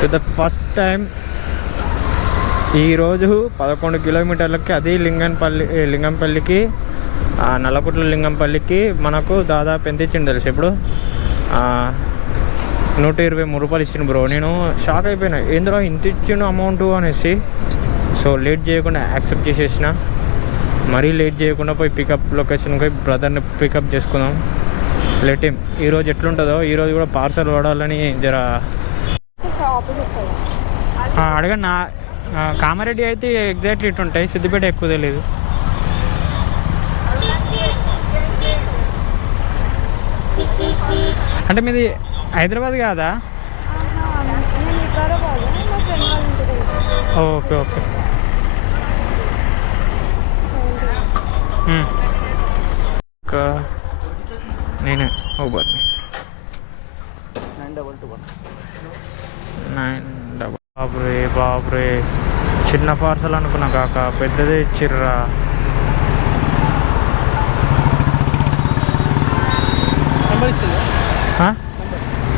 With the first time ఈరోజు 11 కిలోమీటర్లకి అది లింగంపల్లికి నల్లకుట్ల లింగంపల్లికి మనకు దాదాపు ఎంత ఇచ్చింది తెలుసు ఇప్పుడు 123 రూపాయలు ఇచ్చిండు బ్రో. నేను షాక్ అయిపోయినా, ఏంద్రా ఇంత ఇచ్చిండు అమౌంట్ అనేసి. సో లేట్ చేయకుండా యాక్సెప్ట్ చేసేసిన. మరీ లేట్ చేయకుండా పోయి పికప్ లొకేషన్కి పోయి బ్రదర్ని పికప్ చేసుకుందాం. Let him. ఈరోజు ఎట్లుంటుందో, ఈరోజు కూడా పార్సల్ పడాలని జర అడగండి. నా కామారెడ్డి అయితే ఎగ్జాక్ట్లీ ఇటు ఉంటాయి, సిద్దిపేట ఎక్కువ తెలియదు. అంటే మీది హైదరాబాద్ కాదా? Okay okay. నేనే ఊబర్ని 922. బాబ్రే చిన్న పార్సల్ అనుకున్నా కాక పెద్దదే ఇచ్చిర్రా.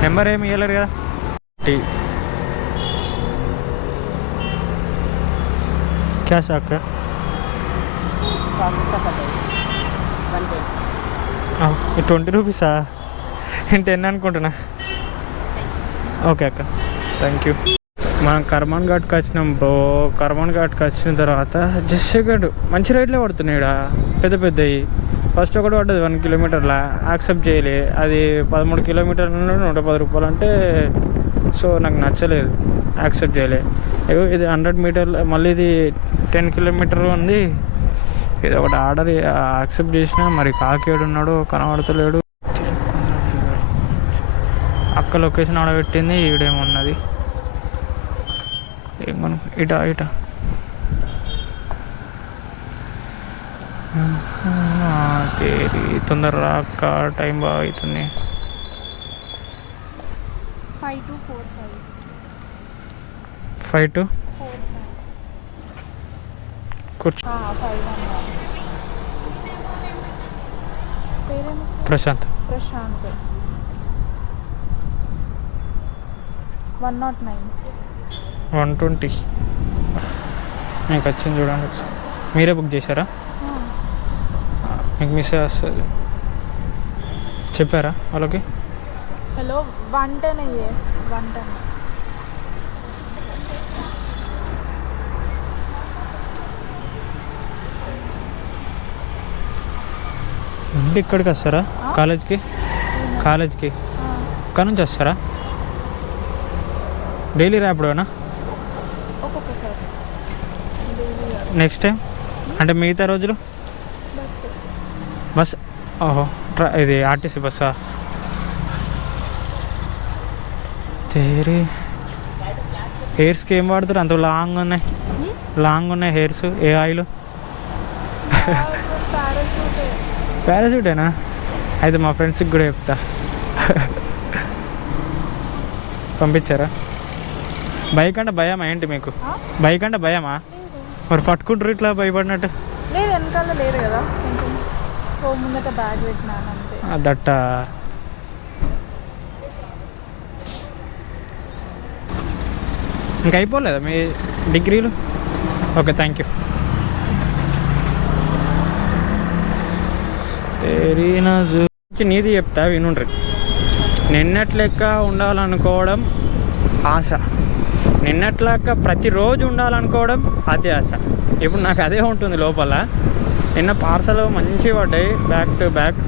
నెంబర్ ఏమి ఇవ్వలేరు కదా. క్యా షాక్ 20 రూపీసా? 10 అనుకుంటున్నా. ఓకే అక్క, థ్యాంక్ యూ. మనం కర్మాన్ ఘాట్కి వచ్చినాం బ్రో. కర్మాన్ ఘాట్కి వచ్చిన తర్వాత జస్ట్ గడు మంచి రేట్లే పడుతున్నాయి ఇక్కడ, పెద్ద పెద్దవి. ఫస్ట్ ఒకటి పడ్డది 1 కిలోమీటర్లా, యాక్సెప్ట్ చేయలే. అది 13 కిలోమీటర్ల నుండి 110 రూపాయలు అంటే, సో నాకు నచ్చలేదు, యాక్సెప్ట్ చేయలే. ఇది 100 మీటర్లు, మళ్ళీ ఇది 10 కిలోమీటర్లు ఉంది. ఇది ఒకటి ఆర్డర్ యాక్సెప్ట్ చేసిన. మరి కాకేడు ఉన్నాడు, కనబడతలేడు. అక్క లొకేషన్ ఆడబెట్టింది, ఈడేమున్నది ఏమను. ఇటా తేరి తొందర అక్క, టైం బాగా అవుతుంది. 5 to 4 కూర్చో. ప్రశాంత్ 109 120 మీకు వచ్చింది చూడండి ఒకసారి. మీరే బుక్ చేశారా? మీకు మిస్ వస్తుంది చెప్పారా వాళ్ళకి? హలో 110 అయ్యే 110. ఇక్కడికి వస్తారా కాలేజ్కి? ఇక్కడ నుంచి వస్తారా? డైలీ ర్యాపిడోనా? ఒక్కొక్కసారి నెక్స్ట్ టైం అంటే మిగతా రోజులు బస్. ఓహో, ఇది ఆర్టీసీ బస్సా? తేరి హెయిర్స్కి ఏం వాడతారు? అంత లాంగ్ ఉన్నాయి హెయిర్స్. ఏ ఆయిల్? పారాషూటేనా? అయితే మా ఫ్రెండ్స్కి కూడా చెప్తా. పంపించారా? బైక్ అంటే భయమా ఏంటి మీకు? బైక్ అంటే భయమా? మరి పట్టుకుంటారు ఇట్లా భయపడినట్టు? లేదు, వెనకాల లేదు కదా, కొంచెం సో ముందట బ్యాగ్ పెట్టినాను అంతే. దట్ట ఇంకా అయిపోలేదా మీ డిగ్రీలు? Okay, thank you. నీది చెప్తా వినుండ్రి. నిన్నట్లెక్క ఉండాలనుకోవడం ఆశ, నిన్నట్లెక్క ప్రతిరోజు ఉండాలనుకోవడం అతి ఆశ. ఇప్పుడు నాకు అదే ఉంటుంది లోపల. నిన్న పార్సల్ మంచి పడ్డాయి బ్యాక్ టు బ్యాక్.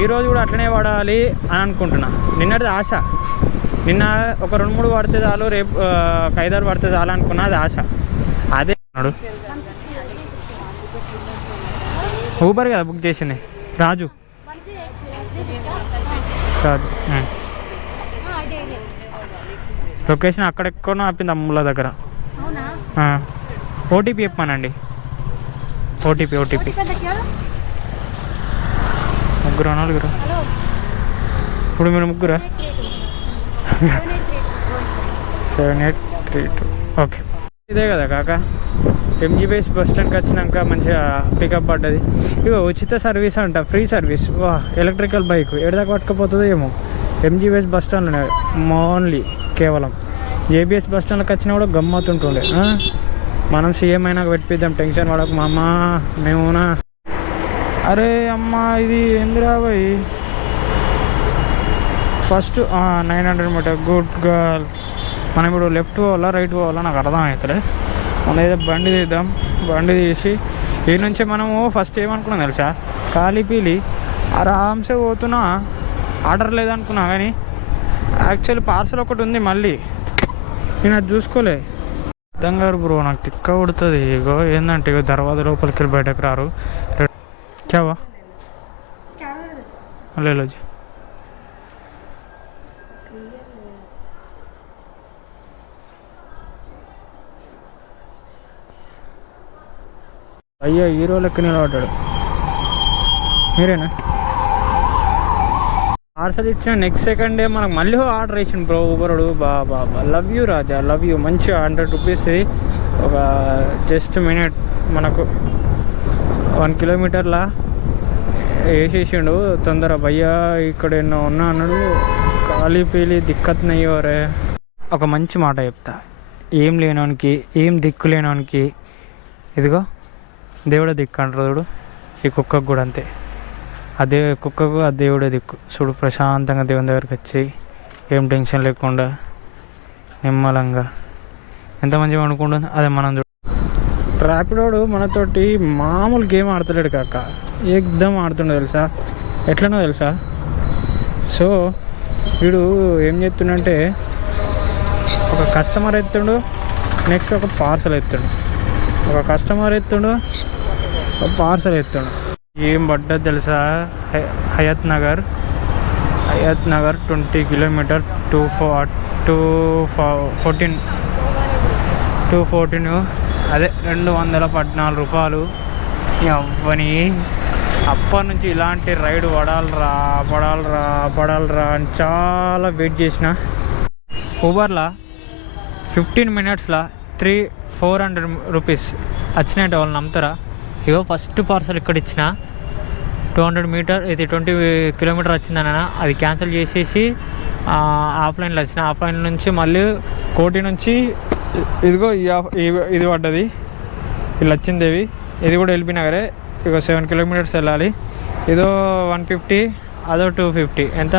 ఈరోజు కూడా అట్లనే పడాలి అని అనుకుంటున్నా. నిన్నటిది ఆశ. నిన్న ఒక 2-3 పడితే చాలు, రేపు 5-6 పడితే చాలు అనుకున్నా, అది ఆశ. అదే అన్నాడు. ఊబర్ కదా బుక్ చేసింది? రాజు లొకేషన్ అక్కడెక్కడో ఆపింది, అమ్ముల దగ్గర. ఓటీపీ చెప్పమానండి. ఓటీపీ ముగ్గురు 4. ఇప్పుడు మీరు ముగ్గురా? 7832. ఓకే, ఇదే కదా కాక. ఎంజీబీఎస్ బస్ స్టాండ్కి వచ్చినాక మంచిగా పికప్ పడ్డది. ఇక ఉచిత సర్వీస్ అంట, ఫ్రీ సర్వీస్. వా, ఎలక్ట్రికల్ బైక్ ఎడదాకా పట్టుకపోతుందో ఏమో. ఎంజీబీఎస్ బస్ స్టాండ్లోనే ఓన్లీ కేవలం. జేబీఎస్ బస్ స్టాండ్కి వచ్చినా కూడా గమ్మత్తుంటుండే. మనం సీఎం అయినా పెట్టిద్దాం, టెన్షన్ పడకు మా అమ్మ మేమునా. అరే అమ్మ ఇది ఏందిరా boy, first 900 metre good girl. మనం ఇప్పుడు లెఫ్ట్ పోవాలా రైట్ పోవాలా నాకు అర్థం అవుతుంది. మనం ఏదో బండి తీద్దాం, బండి తీసి ఈ నుంచి మనము ఫస్ట్ ఏమనుకున్నాం తెలుసా, కాలిపీలి ఆరామ్సే పోతున్నా, ఆర్డర్ లేదనుకున్నా. కానీ యాక్చువల్లీ పార్సల్ ఒకటి ఉంది, మళ్ళీ నేను అది చూసుకోలే. అర్థం గారు బ్రో, నాకు తిక్క కొడుతుంది. ఇగో ఏంటంటే ఇగో దర్వాజా లోపలికి వెళ్ళి బయటకు రారు. క్యావా లేదు అయ్యో హీరో లెక్క నిలబడ్డాడు. మీరేనా? పార్సల్ ఇచ్చిన నెక్స్ట్ సెకండే మనకు మళ్ళీ ఆర్డర్ ఇచ్చిండు బ్రో ఊబరుడు. బాబా లవ్ యూ రాజా, లవ్ యూ. మంచిగా 100 రూపీస్ ఒక జస్ట్ మినిట్ మనకు 1 కిలోమీటర్లా వేసేసిండు. తొందర భయ్యా ఇక్కడ ఎన్నో ఉన్నా అన్నాడు. ఖాళీ పీలి దిక్కత్ నయ్యోరే. ఒక మంచి మాట చెప్తా, ఏం లేనోనికి, ఏం దిక్కు లేనోనికి ఇదిగో దేవుడే దిక్కు అంటారు చూడు. ఈ కుక్కకు కూడా అంతే, అదే కుక్కకు ఆ దేవుడే దిక్కు. చూడు ప్రశాంతంగా దేవుని దగ్గరికి వచ్చి ఏం టెన్షన్ లేకుండా నిమ్మలంగా ఎంత మంచిగా అనుకుంటుంది. అదే మనం చూడు. ర్యాపిడోడు మనతోటి మామూలు గేమ్ ఆడతలేడు కాక, ఏకదమ్ ఆడుతుండే తెలుసా, ఎట్లనో తెలుసా. సో వీడు ఏం చేస్తుండంటే ఒక కస్టమర్ ఎత్తుండు, నెక్స్ట్ ఒక పార్సల్ ఎత్తుండు, ఒక కస్టమర్ ఎత్తుండు, ఒక పార్సల్ ఎత్తుండు. ఏం పడ్డది తెలుసా, హయత్ నగర్ 20 కిలోమీటర్ 214 అదే 214 రూపాయలు. అవ్వని అప్పటి నుంచి ఇలాంటి రైడ్ పడాలరా అని చాలా వెయిట్ చేసిన. ఊబర్లో 15 మినిట్స్లో 400 రూపీస్ వచ్చినాయంటే వాళ్ళు నమ్ముతారా? ఇగో ఫస్ట్ పార్సల్ ఇక్కడ ఇచ్చిన 200 మీటర్, ఇది 20 కిలోమీటర్ వచ్చిందన్న, అది క్యాన్సిల్ చేసేసి ఆఫ్లైన్లో వచ్చిన. ఆఫ్లైన్ నుంచి మళ్ళీ కోటి నుంచి ఇదిగో ఇది పడ్డది, ఇలా వచ్చింది. ఇది కూడా ఎల్బీ నగరే. ఇగో 7 కిలోమీటర్స్ వెళ్ళాలి. ఇదో 150, అదో 250, ఎంత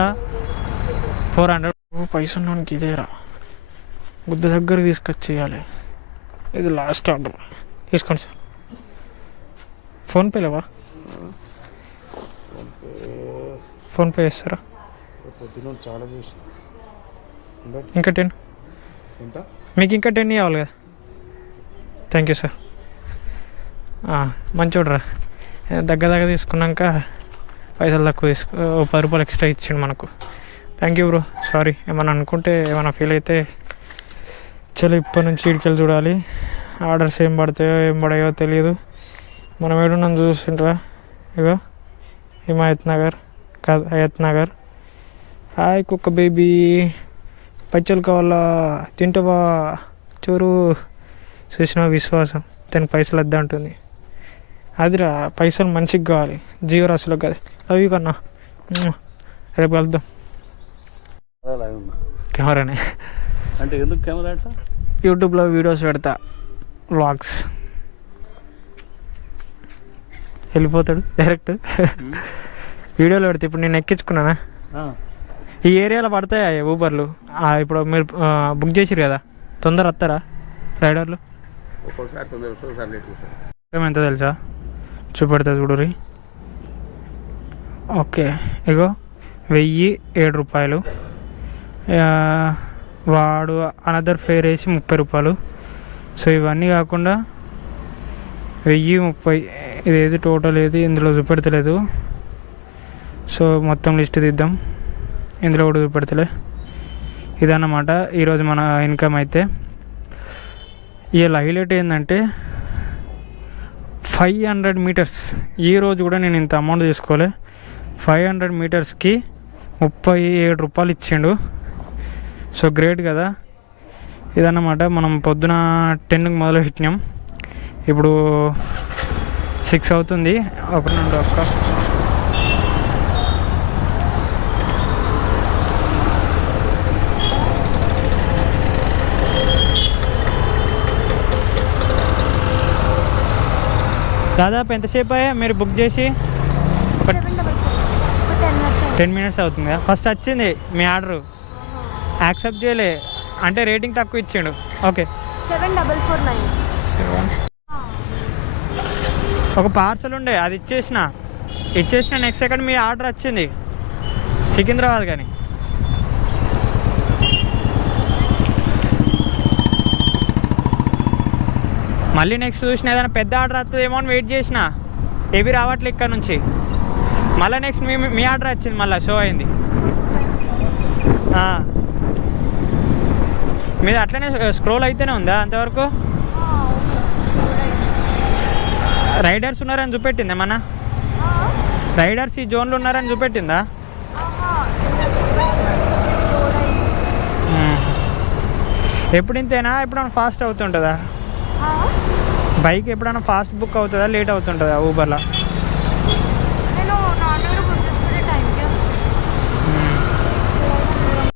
400. పైసన్నానికి ఇదేరా, గుద్ద దగ్గర తీసుకొచ్చేయాలి. ఇది లాస్ట్ ఆర్డర్, తీసుకోండి సార్. ఫోన్పే లేవా? ఫోన్పే చేస్తారా? ఇంకా 10, మీకు ఇంకా 10 ఇవ్వాలి కదా. Thank you sir. మంచి చూడరా, దగ్గర తీసుకున్నాక పైసలు తక్కువ 10 రూపాయలు ఎక్స్ట్రా ఇచ్చిండు మనకు. Thank you bro. సారీ ఏమన్నా అనుకుంటే, ఏమైనా ఫీల్ అయితే చలో ఇప్పటి నుంచి ఇడికెళ్ళి చూడాలి. ఆర్డర్స్ ఏం పడతాయో ఏం పడాయో తెలియదు. మనం ఏడున్నాం చూసిండ్రా, ఇగో హిమాయత్ నగర్ కాదు, హయత్ నగర్. హాయ్ కుక్క బేబీ, పచ్చలు కావాలా, తింటావా చూరు. చూసిన విశ్వాసం, దానికి పైసలు వద్దా అంటుంది. అదిరా పైసలు మంచిగా కావాలి, జీవరాశులకు కాదు. అవి కన్నా రేపు కలుద్దాం. కెమెరానే అంటే ఎందుకు కెమెరా? యూట్యూబ్లో వీడియోస్ పెడతా, వ్లాగ్స్. వెళ్ళిపోతాడు డైరెక్ట్ వీడియోలో పెడితే. ఇప్పుడు నేను ఎక్కించుకున్నానా, ఈ ఏరియాలో పడతాయి ఊబర్లు. ఇప్పుడు మీరు బుక్ చేసిరు కదా, తొందర వస్తారా రైడర్లు? ఎంత తెలుసా, చూపెడతా చూడురి. ఓకే ఇగో 1007 రూపాయలు. వాడు అనదర్ ఫేర్ వేసి 30 రూపాయలు. సో ఇవన్నీ కాకుండా 1030. ఇది ఏది టోటల్ ఏది ఇందులో చూపెడతలేదు. సో మొత్తం లిస్ట్ తీద్దాం, ఇందులో కూడా చూపెడతలే. ఇదన్నమాట ఈరోజు మన ఇన్కమ్. అయితే ఇలా హైలైట్ ఏంటంటే 500 మీటర్స్. ఈరోజు కూడా నేను ఇంత అమౌంట్ తీసుకోలే. 500 మీటర్స్కి 37 రూపాయలు ఇచ్చిండు. సో గ్రేట్ కదా. ఇదన్నమాట, మనం పొద్దున 10కి మొదలు పెట్టినాం, ఇప్పుడు 6 అవుతుంది. దాదాపు ఎంతసేపు అయ్యా మీరు బుక్ చేసి? 10 మినిట్స్ అవుతుంది కదా. ఫస్ట్ వచ్చింది మీ ఆర్డరు, యాక్సెప్ట్ చేయలే అంటే రేటింగ్ తక్కువ ఇచ్చిండు. ఓకే 7449. ఒక పార్సల్ ఉండే అది ఇచ్చేసిన నెక్స్ట్ సెకండ్ మీ ఆర్డర్ వచ్చింది సికింద్రాబాద్. కానీ మళ్ళీ నెక్స్ట్ చూసిన ఏదైనా పెద్ద ఆర్డర్ వస్తుందేమో అని వెయిట్ చేసిన, ఏవి రావట్లే ఇక్కడ నుంచి. మళ్ళీ నెక్స్ట్ మీ ఆర్డర్ వచ్చింది, మళ్ళీ షో అయింది. మీది అట్లనే స్క్రోల్ అయితేనే ఉందా అంతవరకు? రైడర్స్ ఉన్నారని చూపెట్టింది ఏమన్నా? రైడర్స్ ఈ జోన్లో ఉన్నారని చూపెట్టిందా? ఎప్పుడు ఇంతేనా? ఎప్పుడైనా ఫాస్ట్ అవుతుంటుందా బైక్? ఎప్పుడైనా ఫాస్ట్ బుక్ అవుతుందా లేట్ అవుతుంటుందా ఊబర్లో?